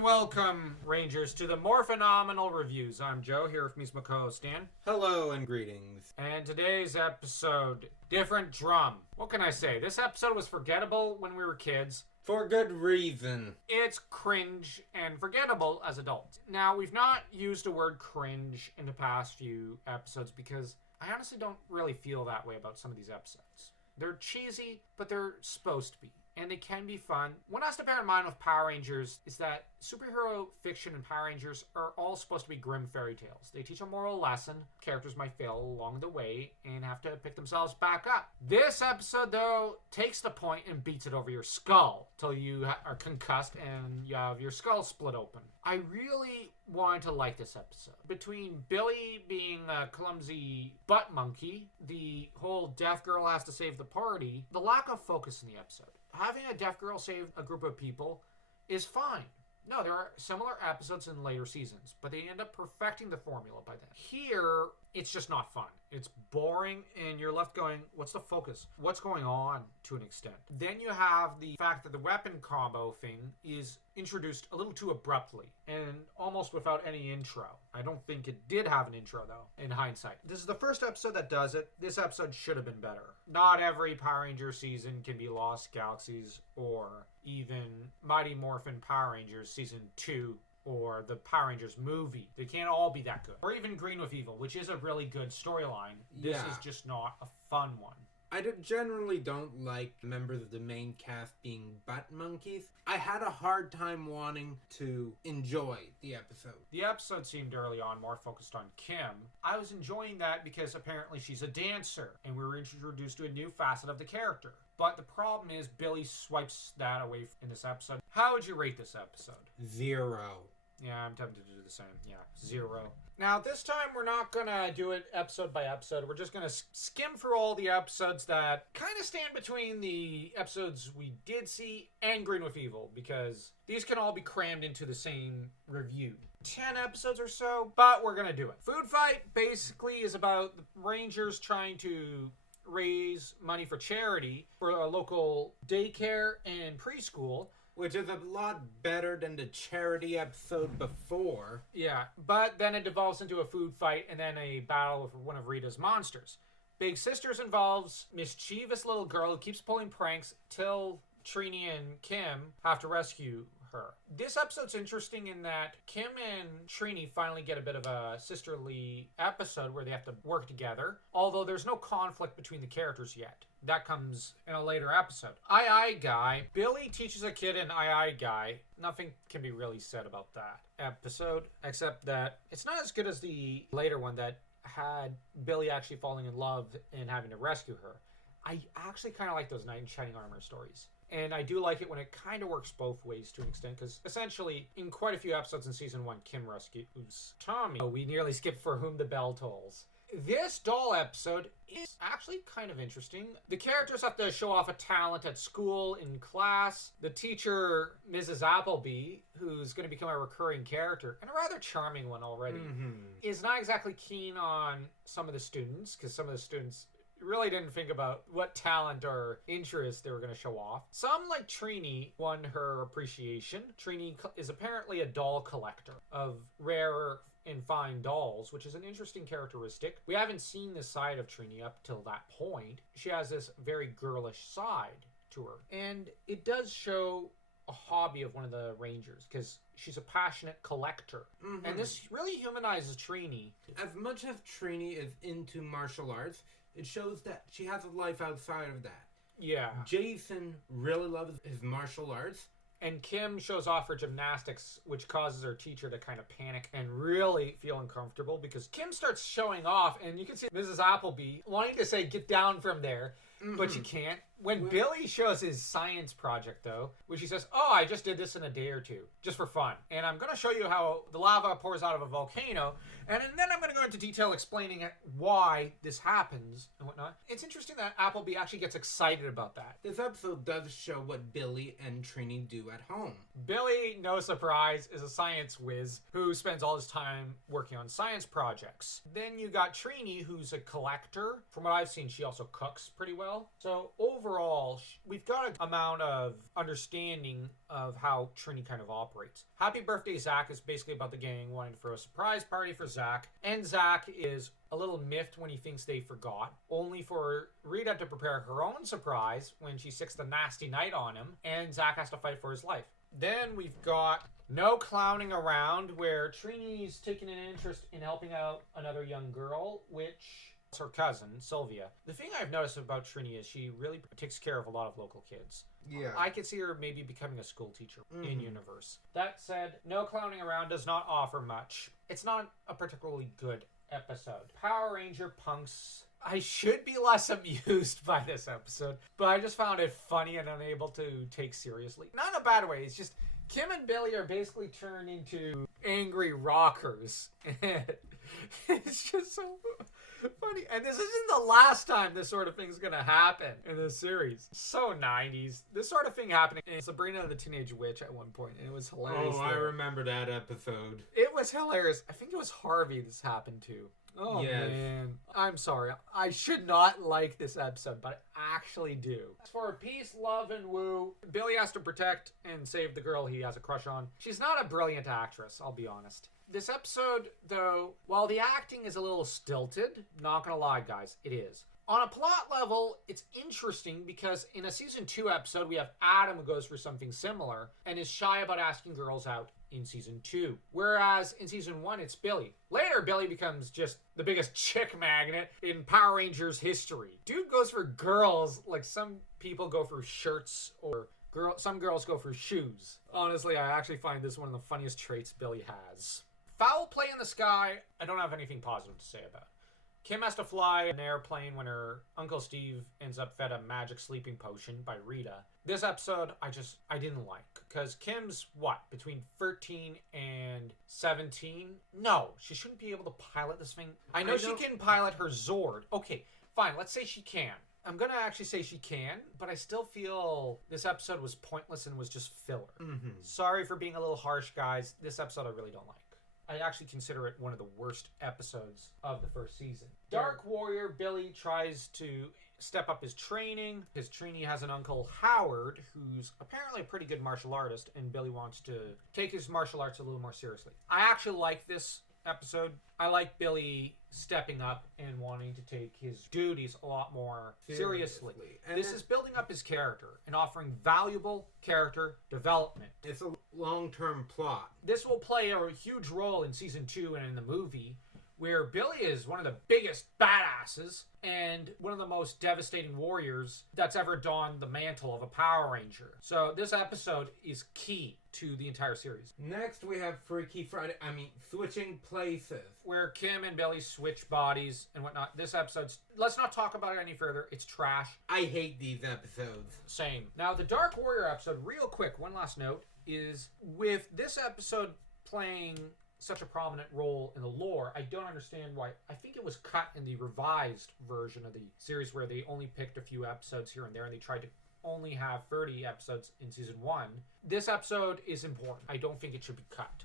and welcome, Rangers, to the Morphenomenal Reviews. I'm Joe, here with me is my co-host Dan. Hello and greetings. And today's episode, different drum. What can I say? This episode was forgettable when we were kids. For good reason. It's cringe and forgettable as adults. Now, we've not used the word cringe in the past few episodes because I honestly don't really feel that way about some of these episodes. They're cheesy, but they're supposed to be. And they can be fun. One has to bear in mind with Power Rangers is that superhero fiction and Power Rangers are all supposed to be grim fairy tales. They teach a moral lesson. Characters might fail along the way and have to pick themselves back up. This episode, though, takes the point and beats it over your skull till you are concussed and you have your skull split open. I really wanted to like this episode. Between Billy being a clumsy butt monkey, the whole deaf girl has to save the party, the lack of focus in the episode. Having a deaf girl save a group of people is fine. No, there are similar episodes in later seasons, but they end up perfecting the formula by then. Here, it's just not fun. It's boring, and you're left going, what's the focus? What's going on to an extent? Then you have the fact that the weapon combo thing is introduced a little too abruptly and almost without any intro. I don't think it did have an intro, though, in hindsight. This is the first episode that does it. This episode should have been better. Not every Power Ranger season can be Lost Galaxies or even Mighty Morphin Power Rangers Season 2 or the Power Rangers movie. They can't all be that good. Or even Green with Evil, which is a really good storyline. This is just not a fun one. I generally don't like members of the main cast being butt monkeys. I had a hard time wanting to enjoy the episode. The episode seemed early on more focused on Kim. I was enjoying that because apparently she's a dancer, and we were introduced to a new facet of the character. But the problem is Billy swipes that away in this episode. How would you rate this episode? 0. Yeah, I'm tempted to do the same. Yeah, 0. Now, this time we're not going to do it episode by episode. We're just going to skim through all the episodes that kind of stand between the episodes we did see and Green with Evil, because these can all be crammed into the same review. 10 episodes or so, but we're going to do it. Food Fight basically is about the Rangers trying to raise money for charity for a local daycare and preschool. Which is a lot better than the charity episode before. Yeah, but then it devolves into a food fight and then a battle with one of Rita's monsters. Big Sisters involves mischievous little girl who keeps pulling pranks till Trini and Kim have to rescue her. This episode's interesting in that Kim and Trini finally get a bit of a sisterly episode where they have to work together, although there's no conflict between the characters yet. That comes in a later episode. Aye Guy. Billy teaches a kid an Aye Guy. Nothing can be really said about that episode, except that it's not as good as the later one that had Billy actually falling in love and having to rescue her. I actually kind of like those Knight in Shining Armor stories. And I do like it when it kind of works both ways to an extent, because essentially, in quite a few episodes in Season 1, Kim rescues Tommy. We nearly skipped For Whom the Bell Tolls. This doll episode is actually kind of interesting. The characters have to show off a talent at school, in class. The teacher, Mrs. Appleby, who's going to become a recurring character, and a rather charming one already, is not exactly keen on some of the students, because some of the students really didn't think about what talent or interest they were going to show off. Some, like Trini, won her appreciation. Trini is apparently a doll collector of rare and fine dolls, which is an interesting characteristic. We haven't seen this side of Trini up till that point. She has this very girlish side to her. And it does show a hobby of one of the Rangers, because she's a passionate collector. And this really humanizes Trini. As much as Trini is into martial arts, it shows that she has a life outside of that. Yeah. Jason really loves his martial arts. And Kim shows off her gymnastics, which causes her teacher to kind of panic and really feel uncomfortable, because Kim starts showing off, and you can see Mrs. Appleby wanting to say, get down from there, but she can't. When Billy shows his science project, though, which he says, oh, I just did this in a day or two, just for fun. And I'm going to show you how the lava pours out of a volcano, and then I'm going to go into detail explaining why this happens and whatnot. It's interesting that Appleby actually gets excited about that. This episode does show what Billy and Trini do at home. Billy, no surprise, is a science whiz who spends all his time working on science projects. Then you got Trini, who's a collector. From what I've seen, she also cooks pretty well. well. So overall, we've got an amount of understanding of how Trini kind of operates. Happy Birthday Zach is basically about the gang wanting to throw a surprise party for Zach, and Zach is a little miffed when he thinks they forgot, only for Rita to prepare her own surprise when she sicks the nasty night on him, and Zach has to fight for his life. Then we've got No Clowning Around, where Trini's taking an interest in helping out another young girl, which is her cousin, Sylvia. The thing I've noticed about Trini is she really takes care of a lot of local kids. Yeah. I could see her maybe becoming a school teacher in universe. That said, No Clowning Around does not offer much. It's not a particularly good episode. Power Ranger Punks. I should be less amused by this episode, but I just found it funny and unable to take seriously. Not in a bad way. It's just Kim and Billy are basically turned into angry rockers. It's just so funny. And this isn't the last time this sort of thing's going to happen in this series. So 90s. This sort of thing happened in Sabrina the Teenage Witch at one point, and it was hilarious. Oh, I remember that episode. It was hilarious. I think it was Harvey this happened to. Oh, yes. Man. I'm sorry. I should not like this episode, but I actually do. As for Peace, Love, and Woo, Billy has to protect and save the girl he has a crush on. She's not a brilliant actress, I'll be honest. This episode, though, while the acting is a little stilted, not gonna lie, guys, it is. On a plot level, it's interesting because in a season 2 episode, we have Adam who goes through something similar and is shy about asking girls out in season 2. Whereas in season 1, it's Billy. Later, Billy becomes just the biggest chick magnet in Power Rangers history. Dude goes for girls like some people go for shirts or some girls go for shoes. Honestly, I actually find this one of the funniest traits Billy has. Foul Play in the Sky, I don't have anything positive to say about. Kim has to fly an airplane when her Uncle Steve ends up fed a magic sleeping potion by Rita. This episode, I didn't like. Because Kim's, between 13 and 17? No, she shouldn't be able to pilot this thing. I know she can pilot her Zord. Okay, fine, let's say she can. I'm going to actually say she can, but I still feel this episode was pointless and was just filler. Sorry for being a little harsh, guys. This episode I really don't like. I actually consider it one of the worst episodes of the first season. Dark Warrior, Billy tries to step up his training. His Trini has an uncle, Howard, who's apparently a pretty good martial artist, and Billy wants to take his martial arts a little more seriously. I actually like this episode. I like Billy stepping up and wanting to take his duties a lot more seriously. This is building up his character and offering valuable character development. It's a long-term plot. This will play a huge role in season 2 and in the movie, where Billy is one of the biggest badasses and one of the most devastating warriors that's ever donned the mantle of a Power Ranger. So this episode is key to the entire series. Next we have Switching Places, where Kim and Billy switch bodies and whatnot. This episode's, let's not talk about it any further. It's trash. I hate these episodes. Same. Now the Dark Warrior episode, real quick, one last note, is with this episode playing such a prominent role in the lore, I don't understand why. I think it was cut in the revised version of the series where they only picked a few episodes here and there, and they tried to only have 30 episodes in season 1. This episode is important. I don't think it should be cut.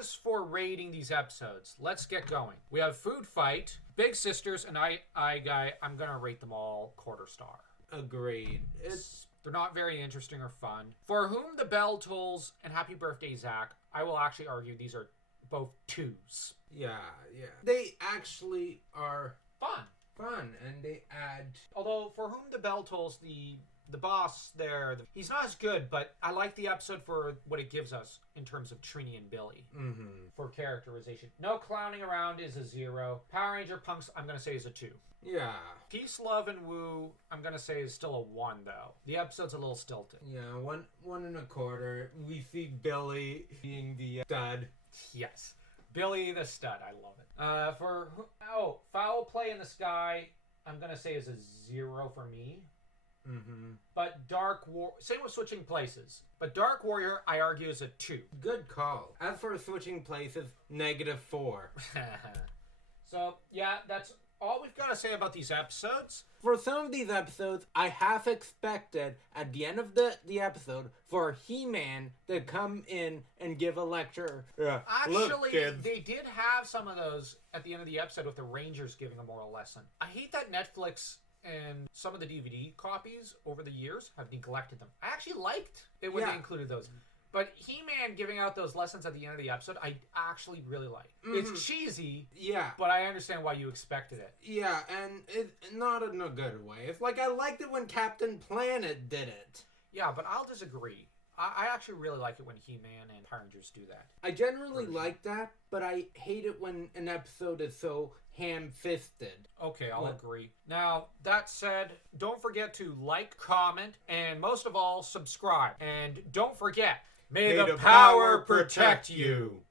As for rating these episodes, let's get going. We have Food Fight, Big Sisters, and I'm gonna rate them all quarter star. Agreed. They're not very interesting or fun. For Whom the Bell Tolls and Happy Birthday Zach, I will actually argue these are both 2s. Yeah. They actually are fun, and they add. Although For Whom the Bell Tolls, the boss there, he's not as good, but I like the episode for what it gives us in terms of Trini and Billy for characterization. No Clowning Around is a 0. Power Ranger Punks, I'm gonna say is a 2. Yeah. Peace, Love, and Woo, I'm gonna say is still a 1 though. The episode's a little stilted. Yeah, one and a quarter. We see Billy being the stud. Yes. Billy the stud. I love it. Foul Play in the Sky, I'm going to say is a 0 for me. But same with Switching Places. But Dark Warrior, I argue, is a 2. Good call. As for Switching Places, -4. So, yeah, that's all we've got to say about these episodes. For some of these episodes, I half expected at the end of the episode for He-Man to come in and give a lecture. Yeah. Actually, they did have some of those at the end of the episode with the Rangers giving a moral lesson. I hate that Netflix and some of the DVD copies over the years have neglected them. I actually liked it when Yeah. they included those. But He-Man giving out those lessons at the end of the episode, I actually really like. It's cheesy, Yeah. but I understand why you expected it. Yeah, and it not in a good way. It's like I liked it when Captain Planet did it. Yeah, but I'll disagree. I actually really like it when He-Man and Power Rangers do that. I generally like that, but I hate it when an episode is so ham-fisted. Okay, I'll agree. Now, that said, don't forget to like, comment, and most of all, subscribe. And don't forget, may the power protect you.